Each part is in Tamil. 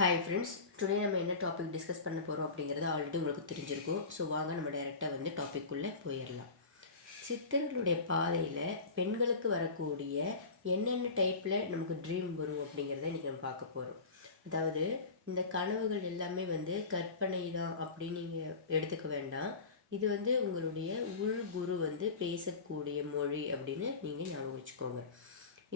ஹாய் ஃப்ரெண்ட்ஸ் டுடே நம்ம என்ன டாபிக் டிஸ்கஸ் பண்ண போகிறோம் அப்படிங்கிறது ஆல்ரெடி உங்களுக்கு தெரிஞ்சிருக்கும். ஸோ வாங்க நம்ம டைரெக்டாக வந்து டாபிக்குள்ளே போயிடலாம் சித்தர்களுடைய பாதையில் பெண்களுக்கு வரக்கூடிய என்னென்ன டைப்பில் நமக்கு ட்ரீம் வரும் அப்படிங்கிறத இன்றைக்கி நம்ம பார்க்க போகிறோம் அதாவது இந்த கனவுகள் எல்லாமே வந்து கற்பனை தான் அப்படின்னு நீங்கள் எடுத்துக்க வேண்டாம். இது வந்து உங்களுடைய உள் குரு வந்து பேசக்கூடிய மொழி அப்படின்னு நீங்கள் ஞாபகம் வச்சுக்கோங்க.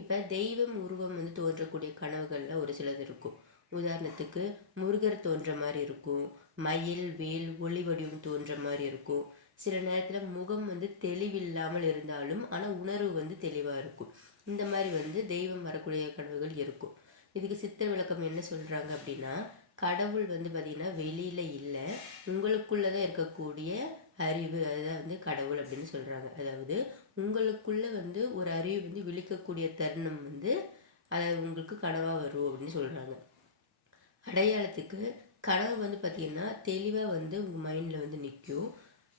இப்போ தெய்வம் உருவம் வந்து தோன்றக்கூடிய கனவுகளில் ஒரு சிலது இருக்கும். உதாரணத்துக்கு முருகர் தோன்ற மாதிரி இருக்கும். மயில் வேல் ஒளி வடிவம் தோன்ற மாதிரி இருக்கும். சில நேரத்தில் முகம் வந்து தெளிவில்லாமல் இருந்தாலும் ஆனால் உணர்வு வந்து தெளிவாக இருக்கும். இந்த மாதிரி வந்து தெய்வம் வரக்கூடிய கனவுகள் இருக்கும். இதுக்கு சித்தர் விளக்கம் என்ன சொல்கிறாங்க அப்படின்னா கடவுள் வந்து பார்த்திங்கன்னா வெளியில் இல்லை உங்களுக்குள்ளே தான் இருக்கக்கூடிய அறிவு. அதுதான் வந்து கடவுள் அப்படின்னு சொல்கிறாங்க அதாவது உங்களுக்குள்ளே வந்து ஒரு அறிவு வந்து விழிக்கக்கூடிய தருணம் வந்து அது உங்களுக்கு கனவாக வரும் அப்படின்னு சொல்கிறாங்க அடையாளத்துக்கு கனவு வந்து பார்த்திங்கன்னா தெளிவாக வந்து உங்கள் மைண்டில் வந்து நிற்கும்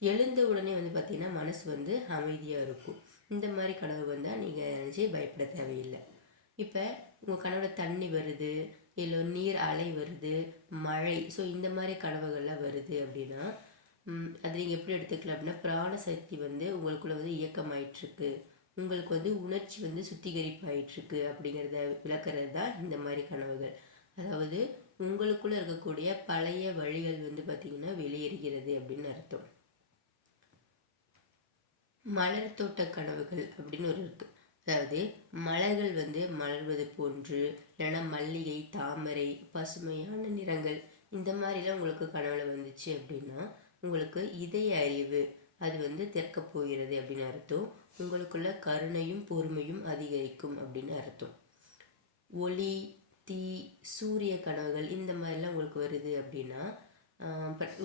எழுந்த உடனே வந்து பார்த்திங்கன்னா மனசு வந்து அமைதியாக இருக்கும். இந்த மாதிரி கனவு வந்தால் நீங்கள் நினச்சி பயப்பட தேவையில்லை. இப்போ உங்கள் கனவுல தண்ணி வருது இல்லை நீர் அலை வருது மழை ஸோ இந்த மாதிரி கனவுகள்லாம் வருது அப்படின்னா அது நீங்கள் எப்படி எடுத்துக்கலாம் அப்படின்னா பிராண சக்தி வந்து உங்களுக்குள்ளே வந்து இயக்கமாயிட்ருக்கு உங்களுக்கு வந்து உணர்ச்சி வந்து சுத்திகரிப்பாகிட்டுருக்கு அப்படிங்கிறத விளக்குறது தான் இந்த மாதிரி கனவுகள். அதாவது உங்களுக்குள்ளே இருக்கக்கூடிய பழைய வழிகள் வந்து பார்த்திங்கன்னா வெளியேறுகிறது அப்படின்னு அர்த்தம். மலர் தோட்ட கனவுகள் அப்படின்னு ஒரு இருக்குது அதாவது மலர்கள் வந்து மலர்வது போன்று இல்லைன்னா மல்லிகை தாமரை பசுமையான நிறங்கள் இந்த மாதிரிலாம் உங்களுக்கு கனவுல வந்துச்சு அப்படின்னா உங்களுக்கு இதய அறிவு அது வந்து திறக்க போகிறது அப்படின்னு அர்த்தம். உங்களுக்குள்ள கருணையும் பொறுமையும் அதிகரிக்கும் அப்படின்னு அர்த்தம். ஒளி தீ சூரிய கனவுகள் இந்த மாதிரிலாம் உங்களுக்கு வருது அப்படின்னா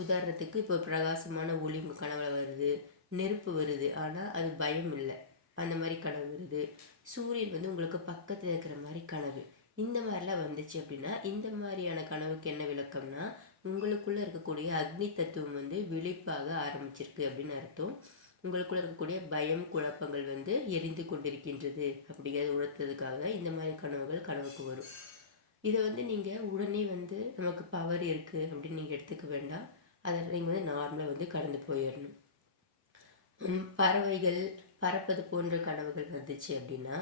உதாரணத்துக்கு இப்போ பிரகாசமான ஒளி உங்கள் கனவுல வருது நெருப்பு வருது ஆனால் அது பயம் இல்லை. அந்த மாதிரி கனவு வருது. சூரியன் வந்து உங்களுக்கு பக்கத்தில் இருக்கிற மாதிரி கனவு. இந்த மாதிரிலாம் வந்துச்சு அப்படின்னா இந்த மாதிரியான கனவுக்கு என்ன விளக்கம்னா உங்களுக்குள்ளே இருக்கக்கூடிய அக்னி தத்துவம் வந்து விழிப்பாக ஆரம்பிச்சிருக்கு அப்படின்னு அர்த்தம். உங்களுக்குள்ளே இருக்கக்கூடிய பயம் குழப்பங்கள் வந்து எரிந்து கொண்டிருக்கின்றது அப்படிங்கிறத உணர்த்ததுக்காக இந்த மாதிரி கனவுகள் கனவுக்கு வரும். இதை வந்து நீங்கள் உடனே வந்து நமக்கு பவர் இருக்குது அப்படின்னு நீங்கள் எடுத்துக்க வேண்டாம். அதை நீங்கள் வந்து நார்மலாக வந்து கடந்து போயிடணும். பறவைகள் பறப்பது போன்ற கனவுகள் வந்துச்சு அப்படின்னா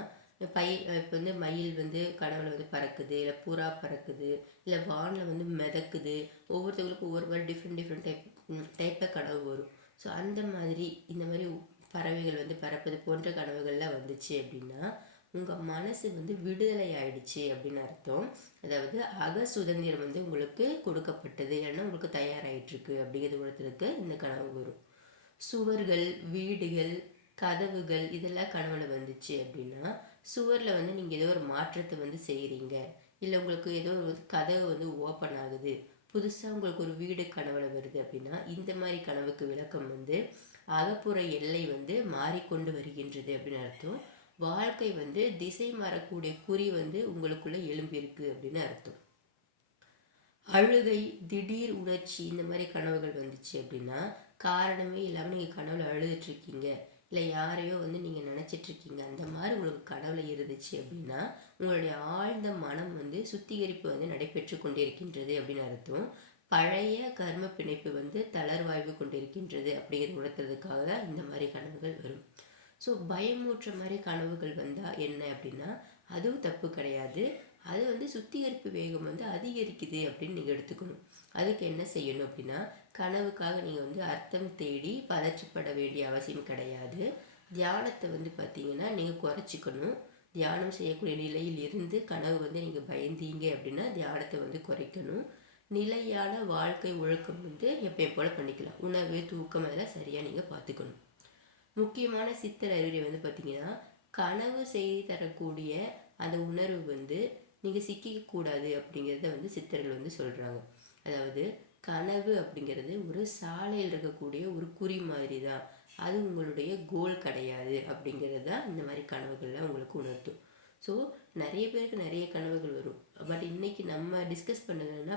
பை இப்போ வந்து மயில் வந்து கனவுல வந்து பறக்குது இல்லை புறா பறக்குது இல்லை வானில் வந்து மிதக்குது ஒவ்வொருத்தவங்களுக்கும் ஒவ்வொரு மாதிரி டிஃப்ரெண்ட் டிஃப்ரெண்ட் டைப் டைப்பாக கனவு வரும். ஸோ அந்த மாதிரி இந்த மாதிரி பறவைகள் வந்து பறப்பது போன்ற கனவுகள்லாம் வந்துச்சு அப்படின்னா உங்கள் மனசு வந்து விடுதலை ஆயிடுச்சு அப்படின்னு அர்த்தம். அதாவது அக சுதந்திரம் வந்து உங்களுக்கு கொடுக்கப்பட்டது. ஏன்னா உங்களுக்கு தயாராகிட்டுருக்கு அப்படிங்கிறது உலகத்திற்கு இந்த கனவு வரும். சுவர்கள் வீடுகள் கதவுகள் இதெல்லாம் கனவுல வந்துச்சு அப்படின்னா சுவரில் வந்து நீங்கள் ஏதோ ஒரு மாற்றத்தை வந்து செய்கிறீங்க இல்லை உங்களுக்கு ஏதோ ஒரு கதவு வந்து ஓப்பன் ஆகுது. புதுசாக உங்களுக்கு ஒரு வீடு கனவுல வருது அப்படின்னா இந்த மாதிரி கனவுக்கு விளக்கம் வந்து அகப்புற எல்லை வந்து மாறிக்கொண்டு வருகின்றது அப்படின்னு அர்த்தம். வாழ்க்கை வந்து திசை மாறக்கூடிய குறி வந்து உங்களுக்குள்ள எழும்பியிருக்கு அப்படின்னு அர்த்தம். அழுகை திடீர் உணர்ச்சி இந்த மாதிரி கனவுகள் வந்துச்சு அப்படின்னா காரணமே இல்லாமல் நீங்கள் கனவுல அழுதுட்டு இருக்கீங்க இல்லை யாரையோ வந்து நீங்கள் நினச்சிட்டு இருக்கீங்க அந்த மாதிரி உங்களுக்கு கனவுல இருந்துச்சு அப்படின்னா உங்களுடைய ஆழ்ந்த மனம் வந்து சுத்திகரிப்பு வந்து நடைபெற்று கொண்டிருக்கின்றது அப்படின்னு அர்த்தம். பழைய கர்ம பிணைப்பு வந்து தளர்வாய்வு கொண்டிருக்கின்றது அப்படிங்கிறது உணர்த்துறதுக்காக தான் இந்த மாதிரி கனவுகள் வரும். ஸோ பயமூற்ற மாதிரி கனவுகள் வந்தால் என்ன அப்படின்னா அதுவும் தப்பு கிடையாது. அது வந்து சுத்திகரிப்பு வேகம் வந்து அதிகரிக்குது அப்படின்னு நீங்கள் எடுத்துக்கணும். அதுக்கு என்ன செய்யணும் அப்படின்னா கனவுக்காக நீங்கள் வந்து அர்த்தம் தேடி பதற்றப்பட வேண்டிய அவசியம் கிடையாது. தியானத்தை வந்து பார்த்தீங்கன்னா நீங்கள் குறைச்சிக்கணும். தியானம் செய்யக்கூடிய நிலையில் இருந்து கனவு வந்து நீங்கள் பயந்தீங்க அப்படின்னா தியானத்தை வந்து குறைக்கணும். நிலையான வாழ்க்கை ஒழுக்கம் வந்து எப்பயும் போல் பண்ணிக்கலாம். உணவு தூக்கம் அதெல்லாம் சரியாக நீங்கள் பார்த்துக்கணும் முக்கியமான சித்தர் அறிவுரை வந்து பார்த்தீங்கன்னா கனவு செய்தி தரக்கூடிய அந்த உணர்வு வந்து நீங்கள் சிக்கிக்கக்கூடாது அப்படிங்கிறத வந்து சித்தர்கள் வந்து சொல்கிறாங்க அதாவது கனவு அப்படிங்கிறது ஒரு சாலையில் இருக்கக்கூடிய ஒரு குறி மாதிரி தான் அது உங்களுடைய கோல் கிடையாது அப்படிங்கிறது தான் இந்த மாதிரி கனவுகள்லாம் உங்களுக்கு உணர்த்தும். ஸோ நிறைய பேருக்கு நிறைய கனவுகள் வரும். பட் இன்னைக்கு நம்ம டிஸ்கஸ் பண்ணதுன்னா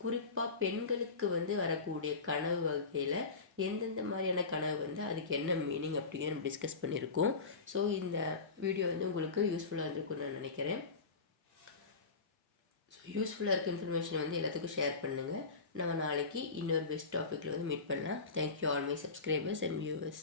குறிப்பாக பெண்களுக்கு வந்து வரக்கூடிய கனவு வகையில் எந்தெந்த மாதிரியான கனவு வந்து அதுக்கு என்ன மீனிங் அப்படிங்கிறத நம்ம டிஸ்கஸ் பண்ணியிருக்கோம். ஸோ இந்த வீடியோ வந்து உங்களுக்கு யூஸ்ஃபுல்லாக இருந்திருக்கும்னு நான் நினைக்கிறேன். ஸோ யூஸ்ஃபுல்லாக இருக்க இன்ஃபர்மேஷன் வந்து எல்லாத்துக்கும் ஷேர் பண்ணுங்கள் நம்ம நாளைக்கு இன்னொரு பெஸ்ட் டாப்பிக்கில் வந்து மீட் பண்ணலாம். Thank you all my subscribers and viewers